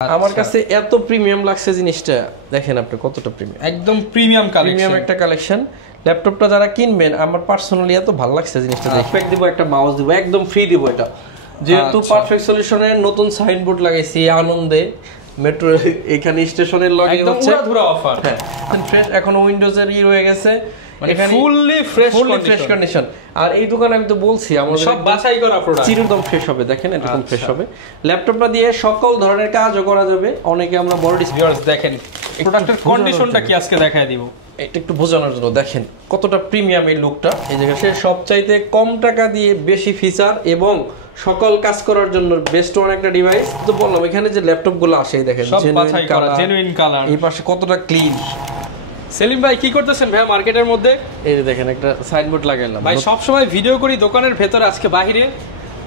আমার কাছে এত প্রিমিয়াম লাগছে জিনিসটা, দেখেন আপনি কতটা প্রিমিয়াম, একদম প্রিমিয়াম কালেকশন, প্রিমিয়াম একটা কালেকশন। ল্যাপটপটা যারা কিনবেন, আমার পার্সোনালি এত ভালো লাগছে জিনিসটা। ব্যাকপ্যাক দিব, একটা মাউস দিব, একদম ফ্রি দিব এটা, যেহেতু পারফেক্ট সলিউশনের নতুন সাইনবোর্ড লাগাইছি আনন্দে মেট্রো এখানে স্টেশনের লগে হচ্ছে পুরো অফার। হ্যাঁ, ফ্রেশ, এখনো উইন্ডোজের রয়ে গেছে, মানে ফুললি ফ্রেশ কন্ডিশন। আর এই দোকানে আমি তো বলছি আমাদের সব বাছাই করা প্রোডাক্ট চিরদম ফ্রেশ হবে। দেখেন এরকম ফ্রেশ হবে। ল্যাপটপটা দিয়ে সকল ধরনের কাজও করা যাবে। অনেকে আমরা বড় ডিসপ্লে দেখেন প্রোডাক্টের কন্ডিশনটা কি আজকে দেখায় দিব, এটা একটু বোঝানোর জন্য। দেখেন কতটা প্রিমিয়াম এই লুকটা। এই জায়গায় সে সবচাইতে কম টাকা দিয়ে বেশি ফিচার এবং সকল কাজ করার জন্য বেস্ট ওয়ান একটা ডিভাইস। তো বললাম এখানে যে ল্যাপটপগুলো আসে দেখেন জেনুইন কালার, এই পাশে কতটা ক্লিন। সেলিম ভাই কি করতেছেন ভাই মার্কেটের মধ্যে? এই যে দেখেন একটা সাইনবোর্ড লাগাইলাম ভাই, সব সময় ভিডিও করি দোকানের ভেতরে, আজকে বাইরে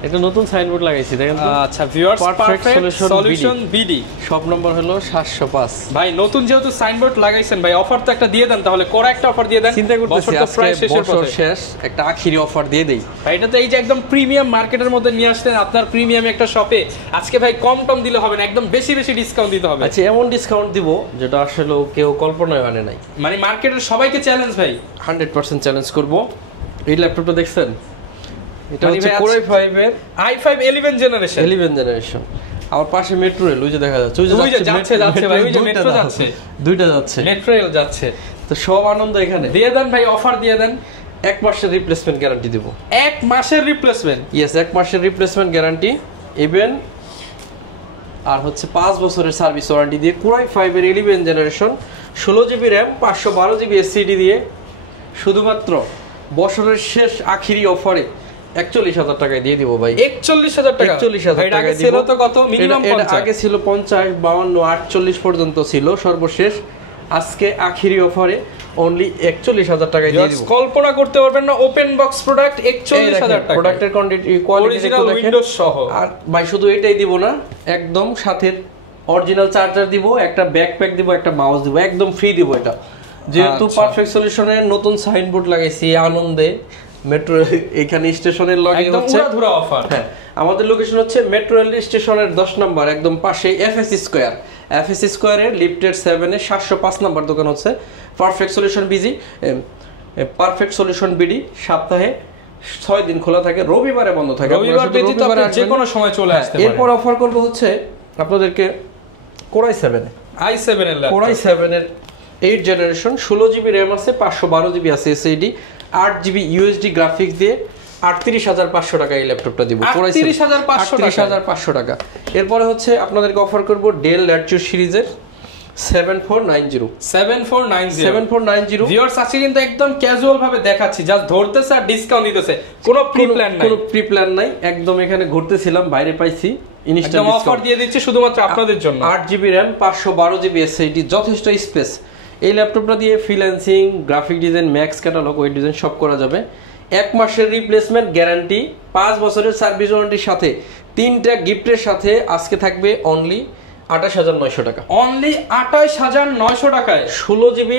একটা নতুন সাইনবোর্ড লাগাইছি দেখেন তো। আচ্ছা viewers, perfect solution BD, shop number হলো 705। ভাই নতুন যেহেতু সাইনবোর্ড লাগাইছেন ভাই, অফার তো একটা দিয়ে দেন তাহলে, কোরা একটা অফার দিয়ে দেন। চিন্তা করতেছি আজকে বছর শেষ একটা আখিরি অফার দিয়ে দেই ভাই। এটা তো এই যে একদম প্রিমিয়াম মার্কেটের মধ্যে নিয়ে আসলেন আপনার প্রিমিয়াম একটা শপে, আজকে ভাই কম টম দিলে হবে না, একদম বেশি বেশি ডিসকাউন্ট দিতে হবে। আচ্ছা এমন ডিসকাউন্ট দিব যেটা আসলে কেউ কল্পনায় আনে নাই, মানে মার্কেটের সবাইকে চ্যালেঞ্জ ভাই, 100% চ্যালেঞ্জ করব। এই ল্যাপটপটা দেখছেন, এটা হচ্ছে Core i5 এর i5 11 জেনারেশন। আমার পাশে মেট্রো রেল ওই যে দেখা যাচ্ছে, ওই যে যাচ্ছে ভাই, ওই যে মেট্রো যাচ্ছে, দুইটা যাচ্ছে, মেট্রো রেল যাচ্ছে। তো সব আনন্দ এখানে। দিয়ে দেন ভাই, অফার দিয়ে দেন। 1 মাসের রিপ্লেসমেন্ট গ্যারান্টি দেব। 1 মাসের রিপ্লেসমেন্ট? ইয়েস, 1 মাসের রিপ্লেসমেন্ট গ্যারান্টি ইভেন, আর হচ্ছে 5 বছরের সার্ভিস ওয়ারেন্টি দিয়ে Core i5 এর 11 generation 16 GB RAM 512 GB SSD দিয়ে শুধুমাত্র বছরের শেষ আখিরি অফারে 41,000 টাকায় দিয়ে দিব ভাই। 41,000 টাকা? 41,000 টাকা দিব। তো কত মিনিমাম? আগে ছিল 50, 52, 48 পর্যন্ত ছিল সর্বশেষ। আজকে আখিরি অফারে অনলি 41,000 টাকায় দিয়ে দিব। কল্পনা করতে পারবেন না, ওপেন বক্স প্রোডাক্ট 41,000 টাকা, প্রোডাক্টের কোয়ালিটি দেখো, উইন্ডোজ সহ। আর ভাই শুধু এটাই দিব না, একদম সাথে অরিজিনাল চার্জার দিব, একটা ব্যাকপ্যাক দিব, একটা মাউস দিব, একদম ফ্রি দিব এটা, যেহেতু পারফেক্ট সলিউশনের নতুন সাইনবোর্ড লাগাইছি আনন্দে মেট্রো এখানে স্টেশনের লগে হচ্ছে পুরো অফার। হ্যাঁ, আমাদের লোকেশন হচ্ছে মেট্রো রেল স্টেশনের 10 নম্বর একদম পাশে এফএসসি স্কয়ারের লিফটেড 7 এ 705 নম্বর দোকান হচ্ছে perfect solution busy, perfect solution BD. সপ্তাহে 6 দিন খোলা থাকে, রবিবারে বন্ধ থাকে, রবিবার ব্যতীত আপনি যে কোনো সময় চলে আসতে পারেন। এরপর অফার করব হচ্ছে আপনাদেরকে Core i7 এর ল্যাপটপ, Core i7 এর 8 জেনারেশন 16 জিবি র্যাম আছে, 512 জিবি আছে এসএসডি, 8 জিবি ইউএসডি গ্রাফিক্স দিয়ে 38,500 টাকা এই ল্যাপটপটা দিব। 38,500 টাকা। এরপরে হচ্ছে আপনাদেরকে অফার করব ডেল ল্যাটিটিউড সিরিজের 7490 ভিউয়ার্স, আজকে কিন্তু একদম ক্যাজুয়াল ভাবে দেখাচ্ছি, জাস্ট ধরতেছে আর ডিসকাউন্ট দিতেছে, কোনো প্রি প্ল্যান নাই, একদম এখানে ঘুরতেছিলাম বাইরে পাইছি, ইনস্ট্যান্ট অফার দিয়ে দিচ্ছি শুধুমাত্র আপনাদের জন্য। 8 জিবি র্যাম 512 জিবি এসএসডি, যথেষ্ট স্পেস। এই ল্যাপটপটা দিয়ে freelancing, graphic design, max catalogue, web design সব করা যাবে। 1 মাসের রিপ্লেসমেন্ট গ্যারান্টি, 5 বছরের সার্ভিস ওয়ারেন্টির সাথে 3টা গিফটের সাথে আজকে থাকবে অনলি 28,900 টাকা। অনলি 28,900 টাকায় 16 জিবি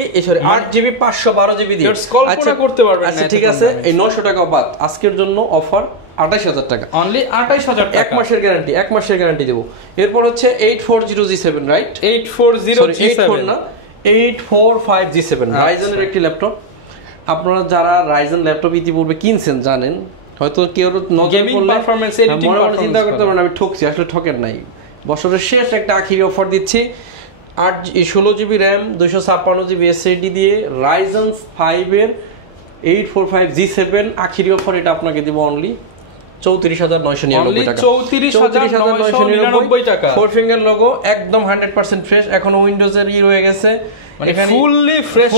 8 জিবি 512 জিবি দিয়ে কল্পনা করতে পারবেন। আচ্ছা ঠিক আছে, এই 900 টাকা বাদ আজকের জন্য অফার 28,000 টাকা, অনলি 28,000 টাকা। 1 মাসের গ্যারান্টি দেব। এরপর হচ্ছে 840G7, রাইট? 840G7 না, 845G7 রাইজেনের একটি ল্যাপটপ। আপনারা যারা রাইজেন ল্যাপটপ ইতিপূর্বে কিনছেন জানেন, হয়তো কেউ গেমিং পারফরম্যান্স, এডিটিং পারফরম্যান্স চিন্তা করতে পারেন আমি ঠকছি, আসলে ঠকেন নাই। বছরের শেষ একটা আখিরি অফার দিচ্ছি, 16 জিবি র্যাম 256 জিবি এসএসডি দিয়ে রাইজেন 5 এর 845G7 আখিরি অফার, এটা আপনাকে দিব অনলি 34,999 টাকা। 34,999 টাকা। 4 ফিঙ্গার লোগো, একদম 100% ফ্রেশ, এখনো উইন্ডোজের রয়ে গেছে, মানে ফুললি ফ্রেশ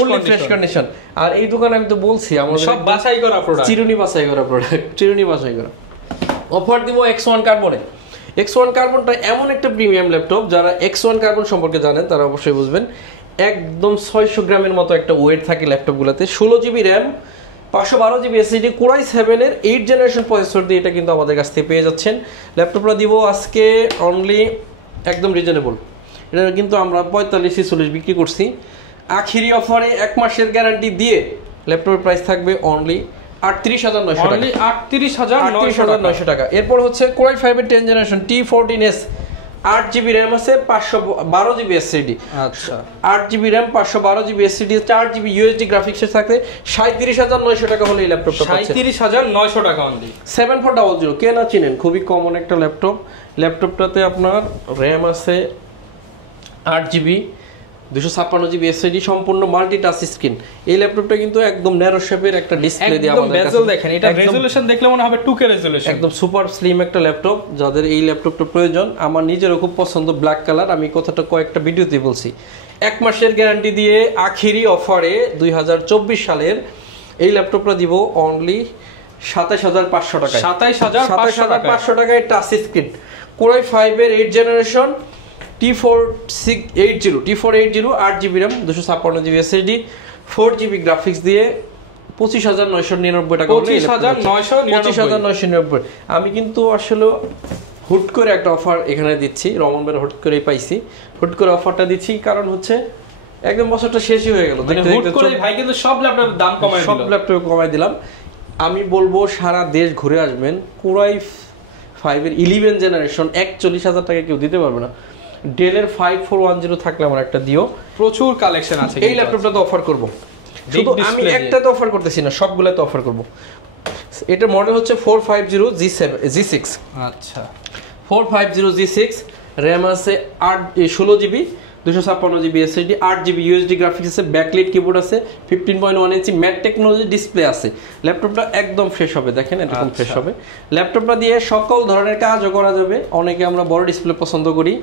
কন্ডিশন। আর এই দোকানে আমি তো বলছি আমাদের সব বাছাই করা প্রোডাক্ট, চিরুনি বাছাই করা। অফার দিব X1 কার্বনে। X1 কার্বনটা এমন একটা প্রিমিয়াম ল্যাপটপ, যারা X1 কার্বন সম্পর্কে জানেন তারা অবশ্যই বুঝবেন। একদম 600 গ্রামের মতো একটা ওয়েট থাকে ল্যাপটপগুলোতে, 16 GB RAM 512 GB SSD, Core i7 এর 8 জেনারেশন প্রসেসর দিয়ে এটা কিন্তু আমাদের কাছ থেকে পেয়ে যাচ্ছেন। ল্যাপটপটা দিব আজকে অনলি একদম রিজনেবল, এটা কিন্তু আমরা 45-40 বিক্রি করছি। আখিরি অফারে 1 মাসের গ্যারান্টি দিয়ে ল্যাপটপের প্রাইস থাকবে অনলি 38,900 টাকা। এরপর হচ্ছে Core i5 এর 10 জেনারেশন T14S 8GB র্যাম আছে, 512GB এসএসডি। আচ্ছা 8GB RAM, 512GB SSD, 4GB USD গ্রাফিক্সের সাথে 37,900 টাকা হলে এই ল্যাপটপটা পাচ্ছেন। 37,900 টাকা অনলি। 7400 কে না চিনেন, খুবই কমন একটা ল্যাপটপ। ল্যাপটপটাতে আপনার র্যাম আছে 8GB, 256GB এসএসডি, সম্পূর্ণ মাল্টি টাচ স্ক্রিন। এই ল্যাপটপটা কিন্তু একদম ন্যারো শেপের একটা ডিসপ্লে দিয়ে আমাদের কাছে দেখেন, এটা রেজোলিউশন দেখলে মনে হবে 2K রেজোলিউশন, একদম সুপার স্লিম একটা ল্যাপটপ। যাদের এই ল্যাপটপটা প্রয়োজন, আমার নিজেরও খুব পছন্দ ব্ল্যাক কালার। আমি কথাটা কয়েকটা ভিডিওতে বলছি। 1 মাসের গ্যারান্টি দিয়ে আখেরি অফারে 2024 সালের এই ল্যাপটপটা দিব অনলি 27,500 টাকায়। 27,500 টাকায় টাচ স্ক্রিন, Core i5 এর 8 generation, T480 8GB RAM, 256GB SSD, 4GB graphics দিয়ে 25,999 টাকা। 25,999। আমি কিন্তু আসলে হুট করে একটা অফার এখানে দিচ্ছি, রমন ভাই হুট করেই পাইছি। হুট করে অফারটা দিচ্ছি কারণ হচ্ছে একদম বছরটা শেষই হয়ে গেল, হুট করে ভাই কিন্তু সব ল্যাপটপের দাম কমাই দিল, সব ল্যাপটপ কমাই দিলাম। আমি বলবো সারা দেশ ঘুরে আসবেন, Core i5 এর 11 জেনারেশন 41,000 টাকা কেউ দিতে পারবে না। ডেলের 5410 থাকলে আমার একটা দিও, প্রচুর কালেকশন আছে। এই ল্যাপটপটা তো অফার করব, শুধু আমি একটা তো অফার করতেছি না, সবগুলো তো অফার করব। এটার মডেল হচ্ছে 450G6। আচ্ছা 450G6, র্যাম আছে 16GB, 256GB SSD, 8GB USD graphics আছে, ব্যাকলাইট কিবোর্ড আছে, 15.1 ইঞ্চি ম্যাট টেকনোলজি ডিসপ্লে আছে। ল্যাপটপটা একদম ফ্রেশ হবে, দেখেন এরকম ফ্রেশ হবে। ল্যাপটপটা দিয়ে সকল ধরনের কাজও করা যাবে। অনেকে আমরা বড় ডিসপ্লে পছন্দ করি।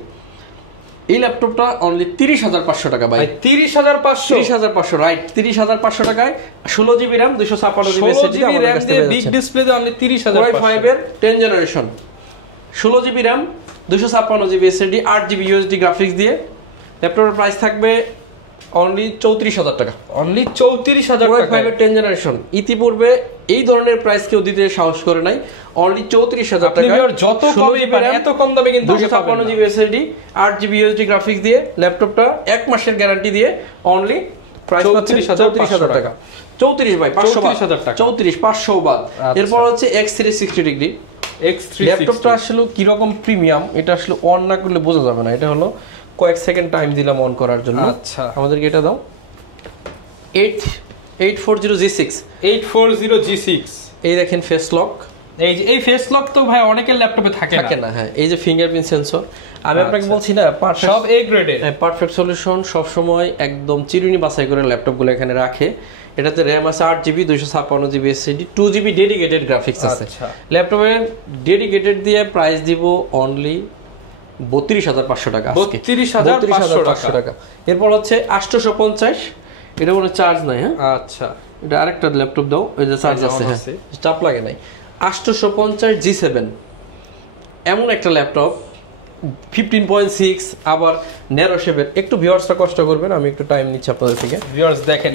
এই ল্যাপটপটা অনলি 30,500 টাকা ভাই। 30,500 রাইট, 30,500 টাকায় 16GB RAM, 256GB SSD RAM দিয়ে বিগ ডিসপ্লে দিয়ে অনলি 30,500। Core i5 এর 10 generation, 16GB RAM, 256GB SSD, 8GB USD graphics দিয়ে ল্যাপটপের প্রাইস থাকবে অনলি 34,000 টাকা। অনলি 34,000 টাকা। Core i5 এর 10 জেনারেশন ইতিপূর্বে এই ধরনের প্রাইস কেউ দিতে সাহস করে নাই। অনলি 34,000 টাকা। যত কমই পারেন এত কম দামে কিন্তু 256GB SSD, 8GB USD graphics দিয়ে ল্যাপটপটা 1 মাসের গ্যারান্টি দিয়ে অনলি প্রাইস পাচ্ছেন 34,000 টাকা। 34 ভাই, 500 টাকা। 34 500 বাদ। এরপর হচ্ছে X360 ডিগ্রি। ল্যাপটপটা আসলে কি রকম প্রিমিয়াম, এটা আসলে অন না করলে বোঝা যাবে না। এটা হলো কয়েক সেকেন্ড টাইম দিলাম অন করার জন্য। আচ্ছা আমাদেরকে এটা দাও, 840G6। 840G6 এই দেখেন ফেস লক। এই ফেস লক তো ভাই অনেকের ল্যাপটপে থাকে না। হ্যাঁ, এই যে ফিঙ্গারপ্রিন্ট সেন্সর, আমি আপনাকে বলছি না সব এ গ্রেডের। পারফেক্ট সলিউশন সব সময় একদম চিরুনি বাছাই করে ল্যাপটপগুলো এখানে রাখে। এটাতে র্যাম আছে 8GB, 256GB SSD, 2GB dedicated graphics আছে। ল্যাপটপের ডেডিকেটেড দিয়ে প্রাইস দিব অনলি 32,500 টাকা। 32,500 টাকা। এরপর হচ্ছে 850, এটা কোনো চার্জ নাই। হ্যাঁ আচ্ছা, এটা আরেকটা ল্যাপটপ দাও, এই যে চার্জ আছে, হ্যাঁ চাপ লাগে নাই। 850G7 এমন একটা ল্যাপটপ 15.6, আবার ন্যারো শেপের। একটু ভিউয়ার্সরা কষ্ট করবেন, আমি একটু টাইম নিচ্ছি আপনাদের থেকে। ভিউয়ার্স দেখেন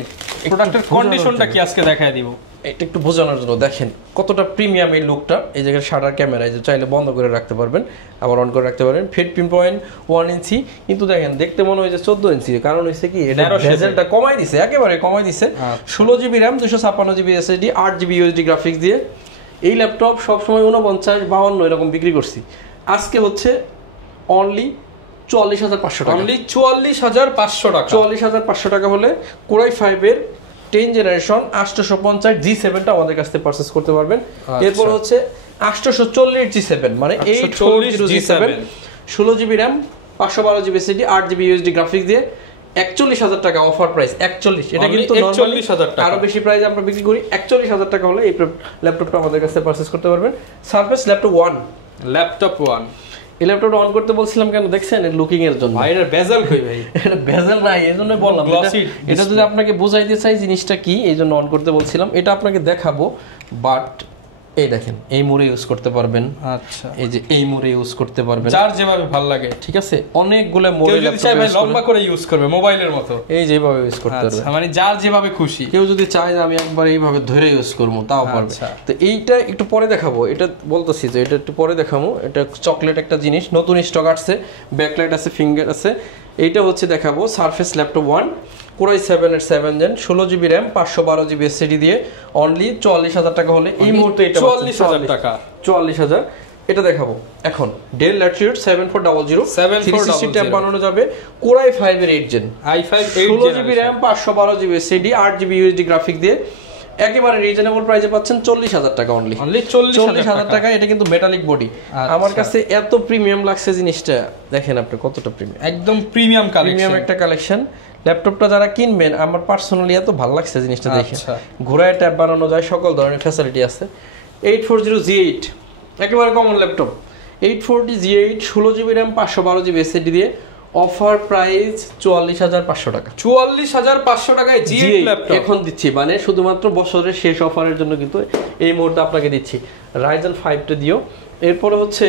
প্রোডাক্টের কন্ডিশনটা কি আজকে দেখায় দিব, এটা একটু বোঝানোর জন্য। দেখেন কতটা প্রিমিয়াম এই লুকটা। এই জায়গায় শাটার ক্যামেরা, এই যে চাইলে বন্ধ করে রাখতে পারবেন, আবার অন করে রাখতে পারবেন। 15.1 ইঞ্চি, কিন্তু দেখেন দেখতে মনে হয় যে 14 ইঞ্চি। কারণ হচ্ছে কি, এটা বেজেলটা কমাই দিছে, একেবারে কমাই দিছে। 16GB RAM, 256GB SSD, 8GB USD graphics দিয়ে এই ল্যাপটপ সবসময় 49, 52 এরকম বিক্রি করছি। আজকে হচ্ছে অনলি 44,500 টাকা। অনলি 44,500 টাকা। 44,500 টাকা হলে Core i5 এর 10 জেনারেশন 850G7টা আমাদের কাছ থেকে পারচেজ করতে পারবেন। এরপর হচ্ছে 840G7, মানে 840G7, 16GB RAM, 512GB SSD, 8GB USD graphics দিয়ে 41,000 টাকা অফার প্রাইস। 41, এটা কিন্তু 41,000 টাকা। আরো বেশি প্রাইস আমরা বিক্রি করি। 41,000 টাকা হলে এই ল্যাপটপটা আমাদের কাছ থেকে পারচেজ করতে পারবেন। Surface laptop 1। এই ল্যাপটপটা অন করতে বলছিলাম কেন দেখছেন, এর লুকিং এর জন্য। ভাই এর বেজেল কই ভাই? এটা বেজেল নাই, এজন্যই বললাম। এটা যদি আপনাকে বোঝাইতে চাই জিনিসটা কি, এইজন্য অন করতে বলছিলাম। এটা আপনাকে দেখাবো, বাট এই দেখেন এই মোড়ে ইউজ করতে পারবেন। আচ্ছা, এই যে এই মোড়ে ইউজ করতে পারবেন, যার যেভাবে ভালো লাগে। ঠিক আছে, অনেকগুলো মোড়ে ল্যাপটপ চাই ভাই লম্বা করে ইউজ করবে মোবাইলের মতো, এই যেভাবে ইউজ করতে পারবে। মানে যার যেভাবে খুশি। কেউ যদি চায় যে আমি একবার এইভাবে ধরে ইউজ করব, তাও পারবে। তো এইটা একটু পরে দেখাবো, এটা বলতেছি যে এটা একটু পরে দেখাবো। এটা চকলেট একটা জিনিস, নতুন স্টক আসছে, ব্যাকলাইট আছে, ফিঙ্গার আছে। এইটা হচ্ছে দেখাবো সারফেস ল্যাপটপ 1, Core i7 এর 7 gen, 16GB RAM, 512GB SSD দিয়ে অনলি 44,000 টাকা হলে এই মুহূর্তে এটা 44,000 টাকা। 44,000। এটা দেখাবো এখন ডেল ল্যাটিটিউড 7400 360 ট্যাব বানানো যাবে কোরাই 5 এর 8 gen i5 16 GB RAM 512 GB SSD 8 GB USD graphic দিয়ে একেবারে রিজনেবল প্রাইসে পাচ্ছেন 40000 টাকা অনলি 40000 টাকা। এটা কিন্তু মেটালিক বডি, আমার কাছে এত প্রিমিয়াম লাগছে জিনিসটা, দেখেন আপনি কতটা প্রিমিয়াম, একদম প্রিমিয়াম কালেকশন, প্রিমিয়াম একটা কালেকশন। ল্যাপটপটা যারা কিনবেন আমার পার্সোনালি এত ভালো লাগছে জিনিসটা দেখে, ঘোড়ায় ট্যাব বানানো যায়, সকল ধরনের ফ্যাসিলিটি আছে। 840G8 একেবারে common laptop, 840G8 16 GB RAM 512 GB SSD দিয়ে অফার প্রাইস 44500 টাকা। 44500 টাকায় G8 ল্যাপটপ এখন দিচ্ছি, মানে শুধুমাত্র বছরের শেষ অফারের জন্য কিন্তু এই মুহূর্তে আপনাকে দিচ্ছি। Ryzen 5 টা দিও। এরপরে হচ্ছে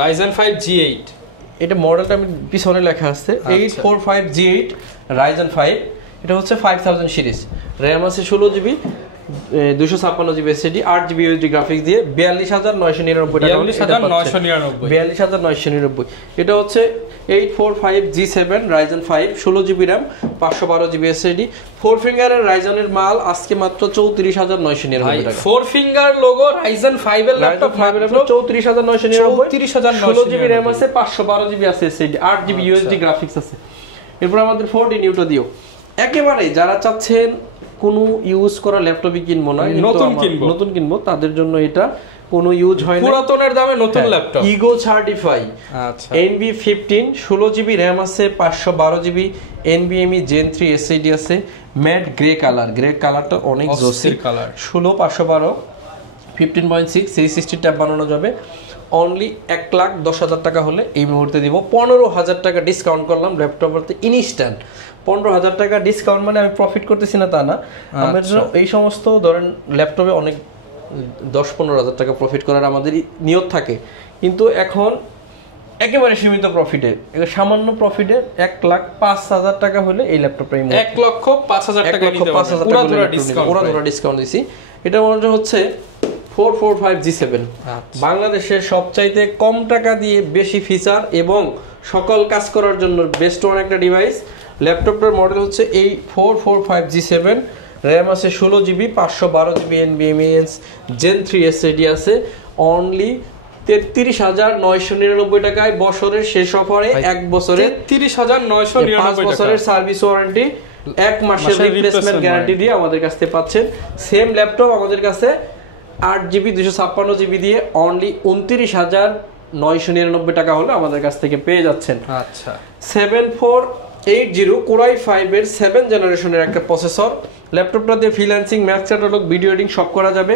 Ryzen 5 G8, এটা মডেলটা আমি পিছনে লেখা আছে 845G8 Ryzen 5, এটা হচ্ছে 5000 সিরিজ, র্যাম আছে 16 GB 256 GB SSD 8 GB USD graphics দিয়ে 42999 টাকা। 42999 এটা হচ্ছে 845G7 Ryzen 5 16 GB RAM 512 GB SSD 4 ফিঙ্গারের রাইজনের মাল আজকে মাত্র 34999 টাকা। 4 ফিঙ্গার লোগো Ryzen 5 এর ল্যাপটপ মাত্র 34999, 16 জিবি র্যাম আছে 512 জিবি আছে এসএসডি 8 জিবি ইউএসডি গ্রাফিক্স আছে। এরপর আমাদের 40 নিউটা দিও। একেবারে যারা চাচ্ছেন কোনো ইউজ করা ল্যাপটপই কিনবো না, নতুন কিনবো তাদের জন্য এটা কোনো ইউজ হয় না, পুরাতনের দামে নতুন laptop, ego certify NV15 16 GB RAM আছে 512 জিবি NVMe Gen 3 SSD আছে, ম্যাট গ্রে কালার, গ্রে কালারটা অনেক জোসি কালার, 16 512 15.6 360 ট্যাব বানানো যাবে অনলি 1,10,000 টাকা হলে এই মুহূর্তে দিব। 15,000 টাকা ডিসকাউন্ট করলাম ল্যাপটপের ইনস্ট্যান্ট। 15,000 টাকা ডিসকাউন্ট মানে আমি প্রফিট করতেছি না তা না, আমাদের এই সমস্ত ধরেন ল্যাপটপে অনেক 10-15,000 টাকা প্রফিট করার আমাদের নিয়ত থাকে, কিন্তু এখন একেবারে সীমিত প্রফিটে, সামান্য প্রফিটে 1,05,000 টাকা হলে এই ল্যাপটপটা 1,05,000 টাকা নিতে পারবেন, পুরো ডিসকাউন্ট দিছি। এটা মনে হচ্ছে 445G7 বাংলাদেশের সবচাইতে কম টাকা দিয়ে বেশি ফিচার এবং সকল কাজ করার জন্য বেস্ট ওয়ান একটা ডিভাইস। ল্যাপটপটার মডেল হচ্ছে এই 445G7, র্যাম আছে 16 GB 512 GB NVMe Gen 3 SSD আছে অনলি 33,999 টাকায় বছরের শেষ অফারে, এক বছরের 33,999 5 বছরের সার্ভিস ওয়ারেন্টি, 1 মাসের রিপ্লেসমেন্ট গ্যারান্টি দিয়ে আমাদের কাছ থেকে পাচ্ছেন। সেম ল্যাপটপ আমাদের কাছে 8 জিবি 256 জিবি দিয়ে অনলি 29,999 টাকা হলে আমাদের কাছ থেকে পেয়ে যাচ্ছেন। আচ্ছা 7480 কোরাই 5 এর 7 জেনারেশনের একটা প্রসেসর, ল্যাপটপটা দিয়ে freelancing, math catalogue, video editing সব করা যাবে।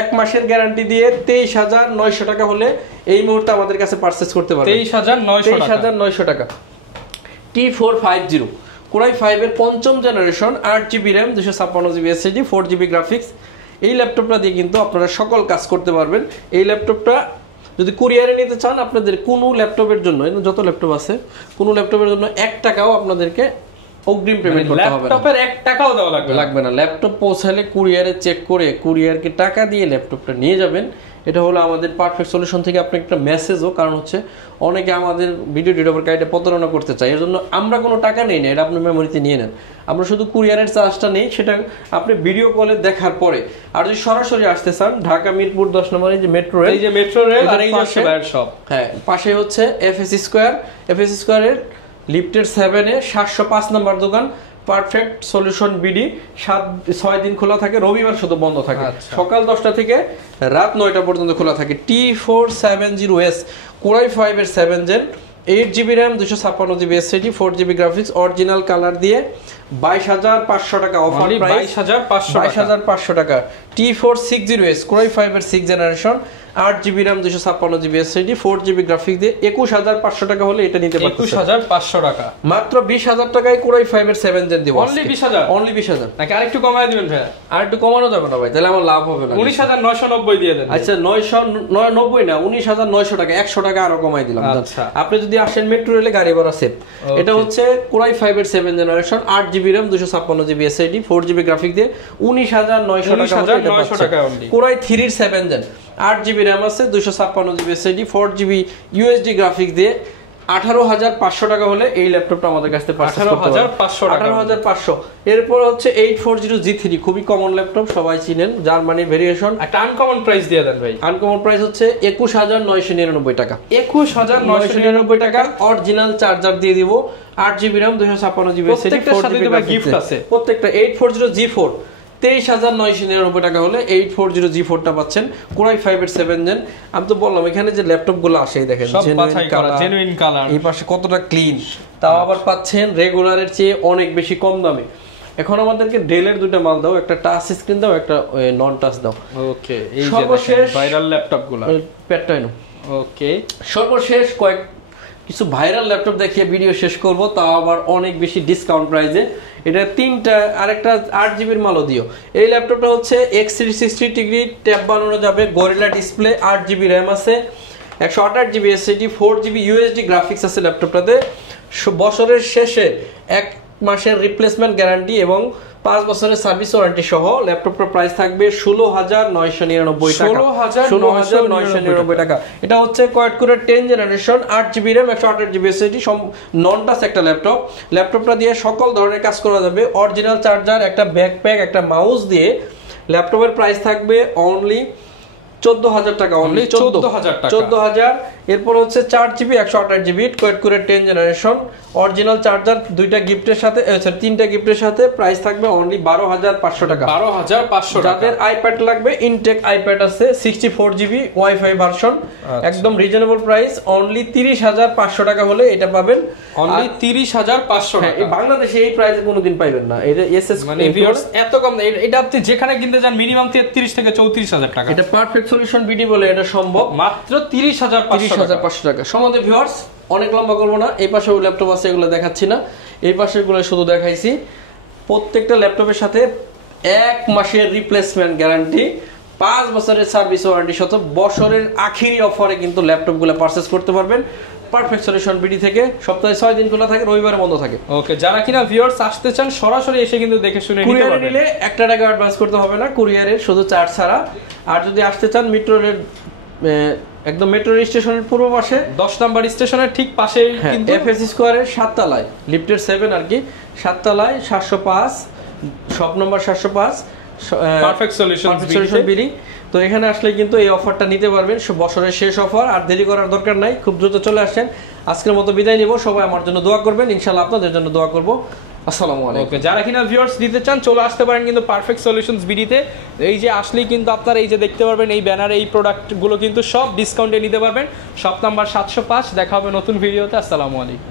1 মাসের গ্যারান্টি দিয়ে 23,900 টাকা হলে এই মুহূর্তে আমাদের কাছে পারচেজ করতে পারবেন। 23,900 টাকা। T450 কোরাই 5 এর 5ম generation 8 GB RAM 256 GB SSD 4 GB graphics, এই ল্যাপটপটা দিয়ে কিন্তু আপনারা সকল কাজ করতে পারবেন। এই ল্যাপটপটা যদি কুরিয়ারে নিতে চান আপনাদের কোনো ল্যাপটপের জন্য, যত ল্যাপটপ আছে কোনো ল্যাপটপের জন্য 1 টাকাও আপনাদেরকে অগ্রিম পেমেন্ট করতে হবে না, ল্যাপটপের 1 টাকাও দেওয়া লাগবে না। ল্যাপটপ পৌঁছালে কুরিয়ারে চেক করে কুরিয়ারকে টাকা দিয়ে ল্যাপটপটা নিয়ে যাবেন। এটা হলো আমাদের পারফেক্ট সলিউশন থেকে আপনার একটা মেসেজও, কারণ হচ্ছে অনেকে আমাদের ভিডিও ডিটেলর কাইটে প্রতারণা করতে চায়, এর জন্য আমরা কোনো টাকা নেই না, এটা আপনি মেমোরিতে নিয়ে নেন, আমরা শুধু কুরিয়ারের চার্জটা নেই, সেটা আপনি ভিডিও কলে দেখার পরে। আর যদি সরাসরি আসতে চান ঢাকা মিরপুর 10 নম্বরে যে মেট্রো রেল, এই যে মেট্রো রেল আর এই যে বাইরের শপ, হ্যাঁ পাশে হচ্ছে FS স্কয়ারের লিফটের 7 এ 705 নম্বর দোকান পারফেক্ট সলিউশন বিডি 6 দিন খোলা থাকে, রবিবার শুধু বন্ধ থাকে, সকাল 10টা থেকে রাত 9টা পর্যন্ত খোলা থাকে। T470S কোরাই 5 এর 7 gen 8 GB RAM 256 GB SSD 4 GB graphics, original colour দিয়ে 22,500 টাকা অফার প্রাইস, 22,500 টাকা। T460S কোরাই 5 এর 6 generation 8 GB RAM 256 GB SSD 4 GB graphics দিয়ে 21,500 টাকা হলে এটা নিতে পারবেন। 21,500 টাকা, মাত্র 20,000 টাকায় কোরাই 5 এর 7 জেন দিব। অনলি 20,000 নাকি আরেকটু কমায় দিবেন ভাই? আরেকটু কমানো যাবে না ভাই, তাহলে আমার লাভ হবে না। 19,990 দিয়ে দেন। আচ্ছা 990 না, 19,900 টাকা, 100 টাকা আরো কমাই দিলাম। আচ্ছা আপনি যদি আসেন মেট্রো রেলে গাড়ি ভাড়া সেভ। এটা হচ্ছে কোরাই 5 এর 7 generation 8 GB RAM 256 GB SSD 4 GB graphics দিয়ে 19,900 টাকা অনলি। কোরাই 3 এর 7 জেন 8 জিবি র্যাম আছে 256 GB SSD 4 GB USD graphics দিয়ে 18,500 টাকা হলে এই ল্যাপটপটা আমাদের কাছে পারচেজ করতে পারবেন। 18,500। এরপর হচ্ছে 840G3, খুবই কমন ল্যাপটপ, সবাই চিনেন, জার্মানির ভেরিয়েশন। একটা আনকমন প্রাইস দিয়ে দেন ভাই। আনকমন প্রাইস হচ্ছে 21,999 টাকা। 21,999 টাকা। অরিজিনাল চার্জার দিয়ে দিব, 8GB RAM, 256GB SSD, 4GB gift আছে। প্রত্যেকটা 840G4 23,999 টাকা হলে 840G4টা পাচ্ছেন। Core i5 এর 7 জেন। আমি তো বললাম এখানে যে ল্যাপটপগুলো আসে দেখেন জেনুইন কালার, এই পাশে কতটা ক্লিন, তাও আবার পাচ্ছেন রেগুলারের চেয়ে অনেক বেশি কম দামে। এখন আমাদেরকে ডেলের দুটো মাল দাও, একটা টাচ স্ক্রিন দাও, একটা নন টাচ দাও। ওকে, এই যে সর্বশেষ ভাইরাল ল্যাপটপগুলো। পেটটাই নো। ওকে, সর্বশেষ কিছু ভাইরাল ল্যাপটপ দেখিয়ে ভিডিও শেষ করব, তাও আবার অনেক বেশি ডিসকাউন্ট প্রাইসে। এটা তিনটা, আরেকটা 8GBর মালও দিও। এই ল্যাপটপটা হচ্ছে X360 ডিগ্রি ট্যাব বানানো যাবে, গরিলা ডিসপ্লে, 8GB RAM আছে, 128GB SSD, 4GB USD graphics আছে ল্যাপটপটাতে। বছরের শেষে 1 মাসের রিপ্লেসমেন্ট গ্যারান্টি এবং 5 বছরের সার্ভিস ওয়ারেন্টি সহ ল্যাপটপটার প্রাইস থাকবে 16,999 টাকা। 16,999 টাকা। এটা হচ্ছে quad-core 10 generation, 8GB RAM, 128GB SSD, নন টাচ একটা ল্যাপটপ। ল্যাপটপটা দিয়ে সকল ধরনের কাজ করা যাবে। অরিজিনাল চার্জার, একটা ব্যাকপ্যাক, একটা মাউস দিয়ে ল্যাপটপের প্রাইস থাকবে অনলি 14,000 টাকা। অনলি 14,000 টাকা। 14,000। এরপর হচ্ছে 4GB 128GB quad-core 10 generation, original charger, দুইটা গিফটের সাথে, তিনটা গিফটের সাথে প্রাইস থাকবে অনলি 12,500 টাকা। 12,500 টাকা। যাদের আইপ্যাড লাগবে, ইনটেক আইপ্যাড আছে, 64GB ওয়াইফাই ভার্সন, একদম রিজনেবল প্রাইস, অনলি 30,500 টাকা হলে এটা পাবেন। অনলি 30,500 টাকা। এই বাংলাদেশে এই প্রাইসে কোনোদিন পাইবেন না। এটা এসএস মানে ভিউয়ার্স এত কম, এটা আপনি যেখানে কিনতে যান মিনিমাম 33 থেকে 34,000 টাকা। এটা পারফেক্ট সলিউশন বিডি বলে এটা সম্ভব, মাত্র 30,500 টাকা। সমাধি ভিউয়ার্স অনেক লম্বা করবো না, এই পাশে ল্যাপটপ আছে, এগুলো দেখাচ্ছি না, এই পাশের গুলো শুধু দেখাইছি। প্রত্যেকটা ল্যাপটপের সাথে 1 মাসের রিপ্লেসমেন্ট গ্যারান্টি, 5 বছরের সার্ভিস ওয়ারেন্টি সহ বছরের আখেরি অফারে কিন্তু ল্যাপটপগুলো পারচেজ করতে পারবেন পারফেক্ট সলিউশন বিডি থেকে। সপ্তাহে 6 দিন খোলা থাকে, রবিবারে বন্ধ থাকে। ওকে, যারা কিনা ভিউয়ার্স আসতে চান সরাসরি এসে কিন্তু দেখে শুনে নিতে পারবেন। কুরিয়ারে নিলে 1 টাকা অ্যাডভান্স করতে হবে না, কুরিয়ারের শুধু চার্জ ছাড়া। আর যদি আসতে চান মেট্রো রেল, একদম মেট্রো স্টেশনের পূর্ব পাশে 10 নাম্বার স্টেশনের ঠিক পাশেই কিন্তু এফএস স্কয়ারের 7 তলায়, লিফটের 7 আর কি, 7 তলায় 705 shop number 705 perfect solution BD. তো এখানে আসলে কিন্তু এই অফারটা নিতে পারবেন, বছরের শেষ অফার, আর দেরি করার দরকার নাই, খুব দ্রুত চলে আসেন। আজকের মতো বিদায় নিব, সবাই আমার জন্য দোয়া করবেন, ইনশাআল্লাহ আপনাদের জন্য দোয়া করব। আসসালামু আলাইকুম। ওকে, যারা কিনা ভিউয়ার্স দিতে চান চলে আসতে পারেন কিন্তু পারফেক্ট সলিউশনস বিডিতে। এই যে আসলেই কিন্তু আপনারা এই যে দেখতে পারবেন এই ব্যানারে এই প্রোডাক্টগুলো কিন্তু সব ডিসকাউন্টে নিতে পারবেন। Shop number 705। দেখা হবে নতুন ভিডিওতে। আসসালামু আলাইকুম।